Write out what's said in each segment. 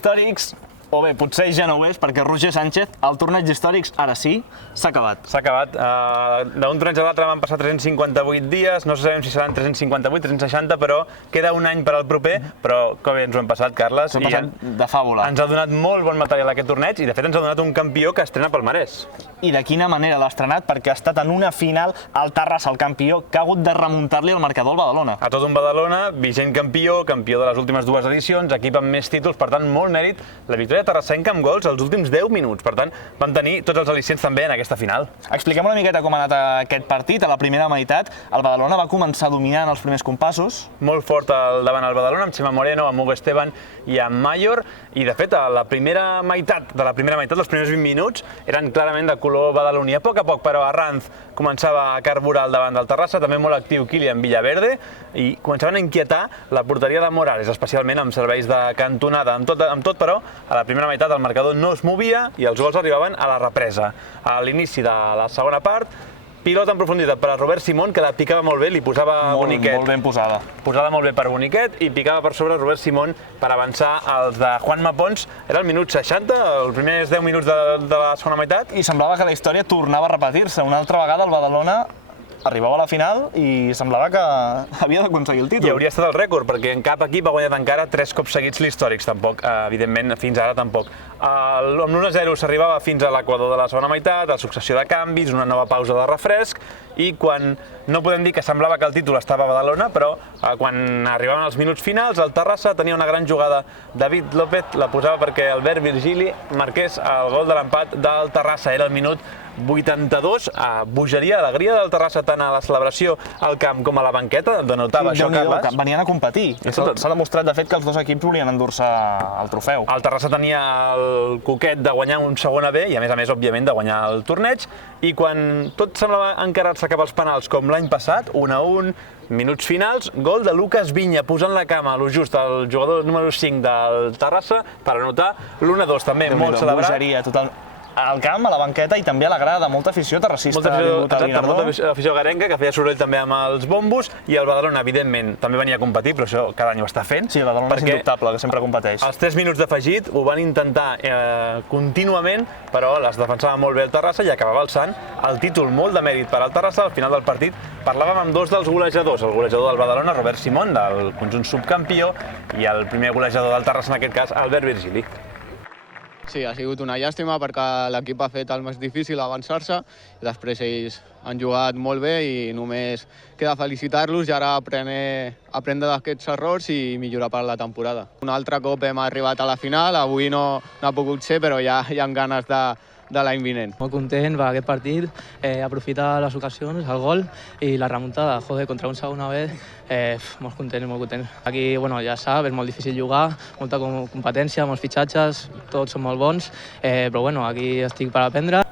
històrics, o bé, potser ja no ho és, perquè Roger Sánchez, el torneig d'històrics, ara sí, s'ha acabat. S'ha acabat. D'un torneig a l'altre van passar 358 dies, no sabem si seran 358, 360, però queda un any per al proper, però que bé ens ho hem passat, Carles. Ens ho hem passat de fàbula. Ens ha donat molt bon material aquest torneig i de fet ens ha donat un campió que estrena palmarès. I de quina manera l'ha estrenat, perquè ha estat en una final el Terrassa, el campió, que ha hagut de remuntar-li el marcador al Badalona. A tot un Badalona, vigent campió, campió de les últimes dues edicions, equip amb més títols, per tant, molt mèrit. La victòria terrassenca amb gols als últims 10 minuts, per tant, van tenir tots els al·licients també en aquesta final. Expliquem una miqueta com ha anat aquest partit. A la primera meitat, el Badalona va començar dominant els primers compassos. Molt fort davant el Badalona, amb Chema Moreno, amb Hugo Esteban i amb Mayor, i de fet, a la primera meitat, els primers 20 minuts, eren clarament de color badaloní. A poc, però Arranz començava a carburar al davant del Terrassa, també molt actiu Kylian Villaverde, i començaven a inquietar la porteria de Morales, especialment amb serveis de cantonada, amb tot, però, a la primera meitat el marcador no es movia i els gols arribaven a la represa. A l'inici de la segona part, pilota en profunditat per a Robert Simón, que la picava molt bé, li posava Boniquet. Molt ben posada. Posada molt bé per Boniquet i picava per sobre Robert Simón per avançar els de Juanma Pons. Era el minut 60, els primers 10 minuts de la segona meitat. I semblava que la història tornava a repetir-se. Una altra vegada el Badalona arribava a la final i semblava que havia d'aconseguir el títol. I hauria estat el rècord, perquè en cap equip ha guanyat encara 3 cops seguits l'històrics, tampoc, evidentment, fins ara tampoc. Amb l'1-0 s'arribava fins a l'equador de la segona meitat, a successió de canvis, una nova pausa de refresc, i quan no podem dir que semblava que el títol estava a Badalona, però quan arribaven els minuts finals, el Terrassa tenia una gran jugada. David López la posava perquè Albert Virgili marqués el gol de l'empat del Terrassa. Era el minut 82, bogeria, alegria del Terrassa tant a la celebració al camp com a la banqueta, denotava això, Carles. Venien a competir. S'ha demostrat, de fet, que els dos equips volien endur-se el trofeu. El Terrassa tenia el coquet de guanyar un segona B i, a més, òbviament, de guanyar el torneig, i quan tot semblava encarar-se cap als penals com l'any passat, 1-1, minuts finals, gol de Lucas Viña, posant la cama a lo just el jugador número 5 del Terrassa per anotar l'1-2, també molt celebrat. Bogeria, total. Al camp, a la banqueta i també a la grada, molta afició terrassista. Molta afició garenca, que feia soroll també amb els bombos, i el Badalona, evidentment, també venia a competir, però això cada any ho està fent. Sí, el Badalona és indubtable, que sempre competeix. Els 3 minuts d'afegit ho van intentar contínuament, però les defensava molt bé el Terrassa i acabava alçant el títol. Molt de mèrit per al Terrassa. Al final del partit parlàvem amb dos dels golejadors, el golejador del Badalona, Robert Simón, del conjunt subcampió, i el primer golejador del Terrassa, en aquest cas, Albert Virgili. Sí, ha sigut una llàstima perquè l'equip ha fet el més difícil avançar-se i després ells han jugat molt bé i només queda felicitar-los i ara aprendre d'aquests errors i millorar per la temporada. Un altre cop hem arribat a la final, avui no ha pogut ser, però ja hi ha ganes de l'any vinent. Molt content per aquest partit, aprofitar les ocasions, el gol i la remuntada, contra un segona vez, molt content. Aquí, ja sap, és molt difícil jugar, molta competència, molts fitxatges, tots són molt bons, però aquí estic per aprendre.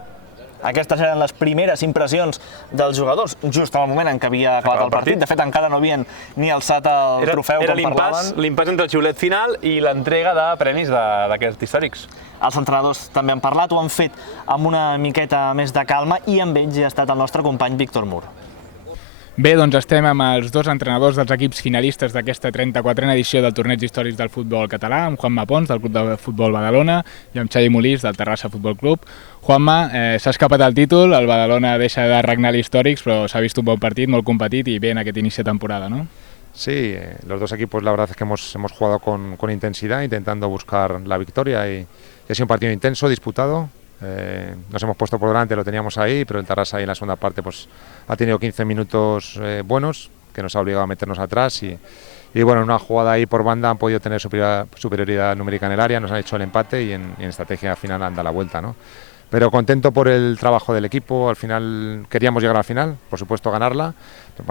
Aquestes eren les primeres impressions dels jugadors, just en el moment en què havia acabat el partit. De fet, encara no havien ni alçat el trofeu, com parlaven. Era l'impàs entre el xiulet final i l'entrega de premis d'aquests històrics. Els entrenadors també han parlat, ho han fet amb una miqueta més de calma, i amb ells hi ha estat el nostre company Víctor Mur. Bé, doncs estem amb els dos entrenadors dels equips finalistes d'aquesta 34a edició del Torneig Històrics del Futbol Català, amb Juanma Pons, del Club de Futbol Badalona, i amb Xavi Molís, del Terrassa Futbol Club. Juanma, s'ha escapat el títol, el Badalona deixa de regnar l'Històrics, però s'ha vist un bon partit, molt competit i bé en aquest inici de temporada, ¿no? Sí, los dos equipos la verdad es que hemos jugado con intensidad, intentando buscar la victoria y ha sido un partido intenso, disputado. Nos hemos puesto por delante, lo teníamos ahí, pero el Terrassa ahí en la segunda parte pues ha tenido 15 minutos buenos, que nos ha obligado a meternos atrás y bueno, en una jugada ahí por banda han podido tener superioridad numérica en el área, nos han hecho el empate y en estrategia final han dado la vuelta, ¿no? Pero contento por el trabajo del equipo, al final queríamos llegar a la final, por supuesto ganarla.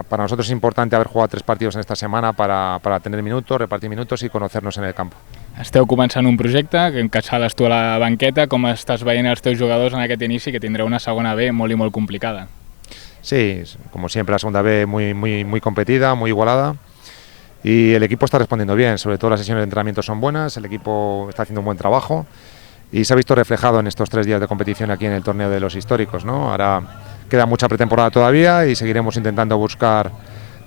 Para nosotros es importante haber jugado 3 partidos en esta semana para tener minutos, repartir minutos y conocernos en el campo. Esteu començant un projecte, que encatçades tu a la banqueta, com estàs veient els teus jugadors en aquest inici, que tindrà una segona B molt i molt complicada? Sí, como siempre la segunda B muy competida, muy igualada. Y el equipo está respondiendo bien, sobre todo las sesiones de entrenamiento son buenas, el equipo está haciendo un buen trabajo. Y se ha visto reflejado en estos 3 días de competición aquí en el torneo de los históricos, ¿no? Ahora queda mucha pretemporada todavía y seguiremos intentando buscar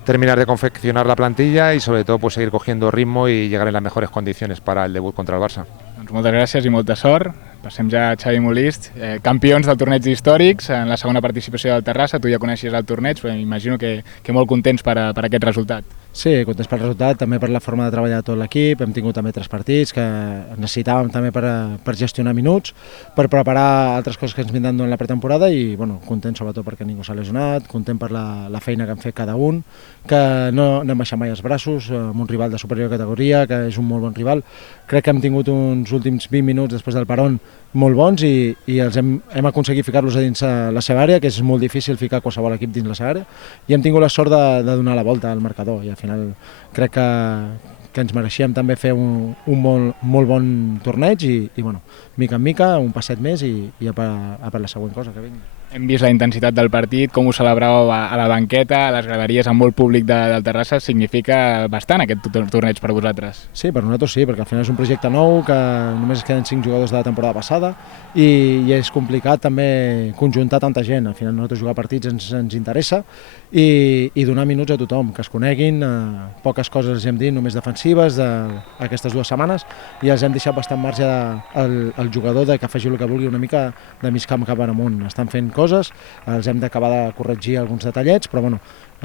terminar de confeccionar la plantilla y sobre todo pues seguir cogiendo ritmo y llegar en las mejores condiciones para el debut contra el Barça. Doncs moltes gràcies i molta sort. Passem ja a Xavi Molist, campions del torneig històrics en la segona participació del Terrassa. Tu ja coneixies el torneig, però imagino que molt contents per aquest resultat. Sí, contents pel resultat, també per la forma de treballar de tot l'equip. Hem tingut també 3 partits que necessitàvem també per gestionar minuts, per preparar altres coses que ens vindran durant la pretemporada i content sobretot perquè ningú s'ha lesionat, content per la feina que hem fet cada un, que no hem baixat mai els braços amb un rival de superior categoria, que és un molt bon rival. Crec que hem tingut uns últims 20 minuts després del parón molt bons i els hem aconseguit ficar-los a dins la seva àrea, que és molt difícil ficar qualsevol equip dins la seva àrea, i hem tingut la sort de donar la volta al marcador i al final crec que ens mereixíem també fer un molt bon torneig i mica en mica, un passet més i a per la següent cosa que vingui. Hem vist la intensitat del partit, com ho celebràveu a la banqueta, a les graderies, amb molt públic del Terrassa. Significa bastant aquest torneig per vosaltres? Sí, per nosaltres sí, perquè al final és un projecte nou, que només es queden 5 jugadors de la temporada passada i és complicat també conjuntar tanta gent. Al final nosaltres jugar partits ens interessa i donar minuts a tothom, que es coneguin. Poques coses els hem dit, només defensives, d'aquestes 2 setmanes, i els hem deixat bastant marge al jugador que faci el que vulgui una mica de mig camp cap amunt. Estan fent coses, els hem d'acabar de corregir alguns detallets, però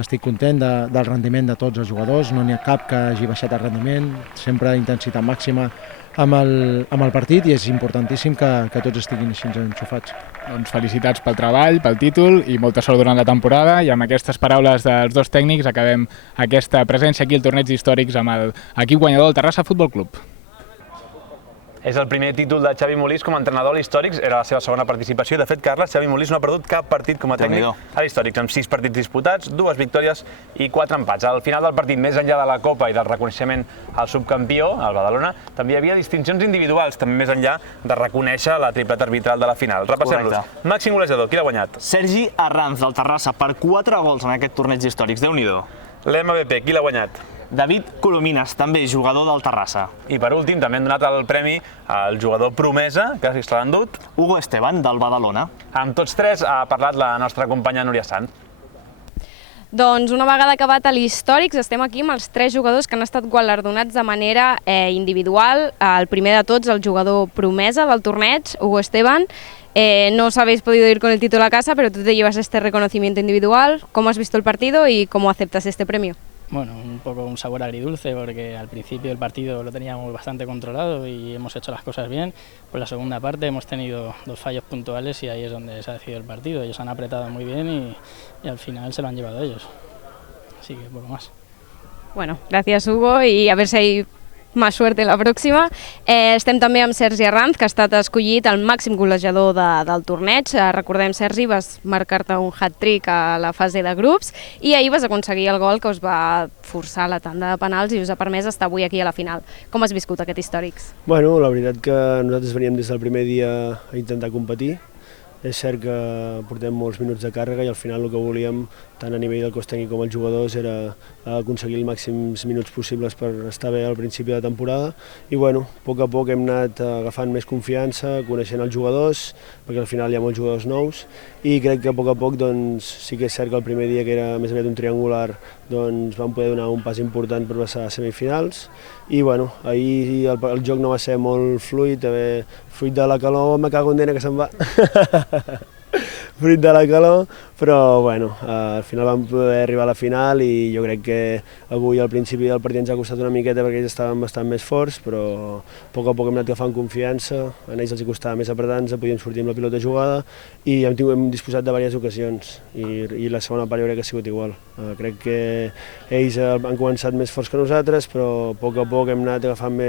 estic content del rendiment de tots els jugadors, no n'hi ha cap que hagi baixat el rendiment, sempre intensitat màxima amb el partit i és importantíssim que tots estiguin així enxufats. Doncs felicitats pel treball, pel títol i molta sort durant la temporada, i amb aquestes paraules dels 2 tècnics acabem aquesta presència aquí al torneig històrics amb l'equip guanyador del Terrassa Futbol Club. És el primer títol de Xavi Molist com a entrenador a l'Històrics, era la seva segona participació. De fet, Carles, Xavi Molist no ha perdut cap partit com a tècnic a l'Històrics, amb 6 partits disputats, 2 victòries i 4 empats. Al final del partit, més enllà de la Copa i del reconeixement al subcampió, al Badalona, també hi havia distincions individuals, també més enllà de reconèixer la tripleta arbitral de la final. Repassem-los. Màxim golejador, qui l'ha guanyat? Sergi Arranz, del Terrassa, per 4 gols en aquest torneig històrics. Déu-n'hi-do. L'MVP, qui l'ha guanyat? David Colomines, també jugador del Terrassa. I per últim, també han donat el premi al jugador promesa, que se l'ha endut, Hugo Esteban, del Badalona. Amb tots 3 ha parlat la nostra companya Núria Sant. Doncs una vegada acabat l'Històrics, estem aquí amb els 3 jugadors que han estat guardonats de manera individual. El primer de tots, el jugador promesa del torneig, Hugo Esteban. No os habéis podido ir con el título a casa, pero tú te llevas este reconocimiento individual. ¿Cómo has visto el partido y cómo aceptas este premio? Bueno, un poco un sabor agridulce porque al principio del partido lo teníamos bastante controlado y hemos hecho las cosas bien. Por la segunda parte hemos tenido 2 fallos puntuales y ahí es donde se ha decidido el partido. Ellos han apretado muy bien y al final se lo han llevado ellos. Así que poco más. Bueno, gracias Hugo y a ver si hay más suerte la pròxima. Estem també amb Sergi Arranz, que ha estat escollit el màxim golejador del torneig. Recordem, Sergi, vas marcar-te un hat-trick a la fase de grups i ahir vas aconseguir el gol que us va forçar a la tanda de penals i us ha permès estar avui aquí a la final. Com has viscut aquest Històrics? Bueno, la veritat que nosaltres veníem des del primer dia a intentar competir. És cert que portem molts minuts de càrrega i al final el que volíem, tant a nivell del cos tècnic com els jugadors, era aconseguir els màxims minuts possibles per estar bé al principi de la temporada. I bueno, a poc hem anat agafant més confiança, coneixent els jugadors, perquè al final hi ha molts jugadors nous, i crec que a poc doncs, sí que és cert que el primer dia, que era més aviat un triangular, doncs vam poder donar un pas important per passar a semifinals. I bueno, ahir el joc no va ser molt fluid, fruit de la calor, me cago en dena que se'n va. Fruit de la calor, però bueno, al final vam poder arribar a la final i jo crec que avui al principi del partit ens ha costat una miqueta perquè ells estaven bastant més forts, però a poc hem anat agafant confiança, a ells els costava més apretar-nos, podíem sortir amb la pilota jugada i hem disposat de diverses ocasions i la segona part jo crec que ha sigut igual. Crec que ells han començat més forts que nosaltres, però a poc hem anat agafant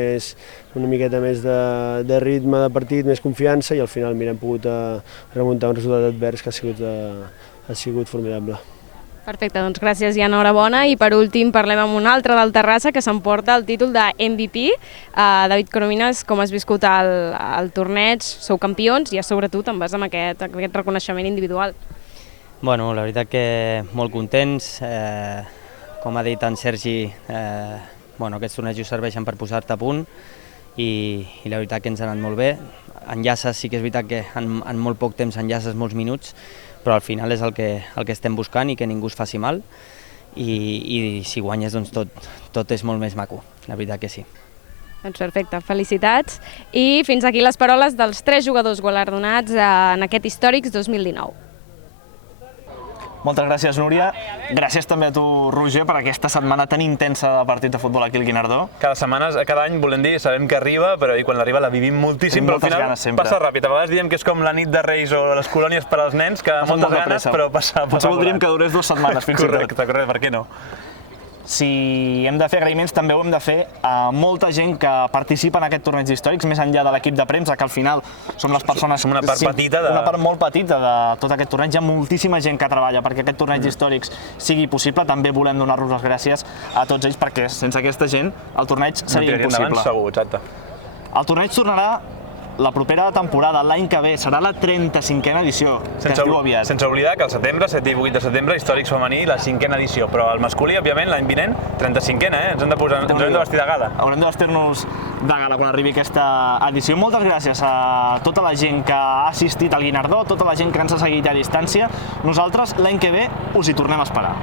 una miqueta més de ritme de partit, més confiança i al final hem pogut remuntar un resultat advers que ha sigut formidable. Perfecte, doncs gràcies i enhorabona. I per últim parlem amb un altre del Terrassa que s'emporta el títol de MVP. David Colomines, com has viscut el torneig? Sou campions i a sobre tu te'n vas amb aquest reconeixement individual. Bueno, la veritat que molt contents. Com ha dit en Sergi, aquests tornejos serveixen per posar-te a punt i la veritat que ens ha anat molt bé. Enllaces, sí que és veritat que en molt poc temps enllaces molts minuts, però al final és el que estem buscant i que ningú es faci mal i si guanyes doncs tot és molt més maco, la veritat que sí. Doncs perfecte, felicitats. I fins aquí les paroles dels 3 jugadors guardonats en aquest Històrics 2019. Moltes gràcies, Núria. Gràcies també a tu, Roger, per aquesta setmana tan intensa de partit de futbol aquí al Guinardó. Cada any, volem dir, sabem que arriba, però quan arriba la vivim moltíssim, però al final passa ràpid. A vegades diem que és com la nit de Reis o les colònies per als nens, que moltes ganes, però passa volant. Potser voldríem que durés 2 setmanes, fins i tot. Correcte, per què no? Si hem de fer agraïments, també ho hem de fer a molta gent que participa en aquest torneig històrics, més enllà de l'equip de premsa, que al final som les persones... Som una part petita una part molt petita de tot aquest torneig. Hi ha moltíssima gent que treballa perquè aquest torneig històrics sigui possible. També volem donar-los les gràcies a tots ells, perquè sense aquesta gent el torneig seria impossible. Segur, exacte. El torneig tornarà la propera temporada, l'any que ve, serà la 35a edició, que es diu aviat. Sense oblidar que al setembre, 7 i 8 de setembre, Històrics femení, la 5a edició, però el masculí, òbviament, l'any vinent, 35a, ens hem de vestir de gala. Haurem de vestir-nos de gala quan arribi aquesta edició. Moltes gràcies a tota la gent que ha assistit al Guinardó, tota la gent que ens ha seguit a distància. Nosaltres, l'any que ve, us hi tornem a esperar.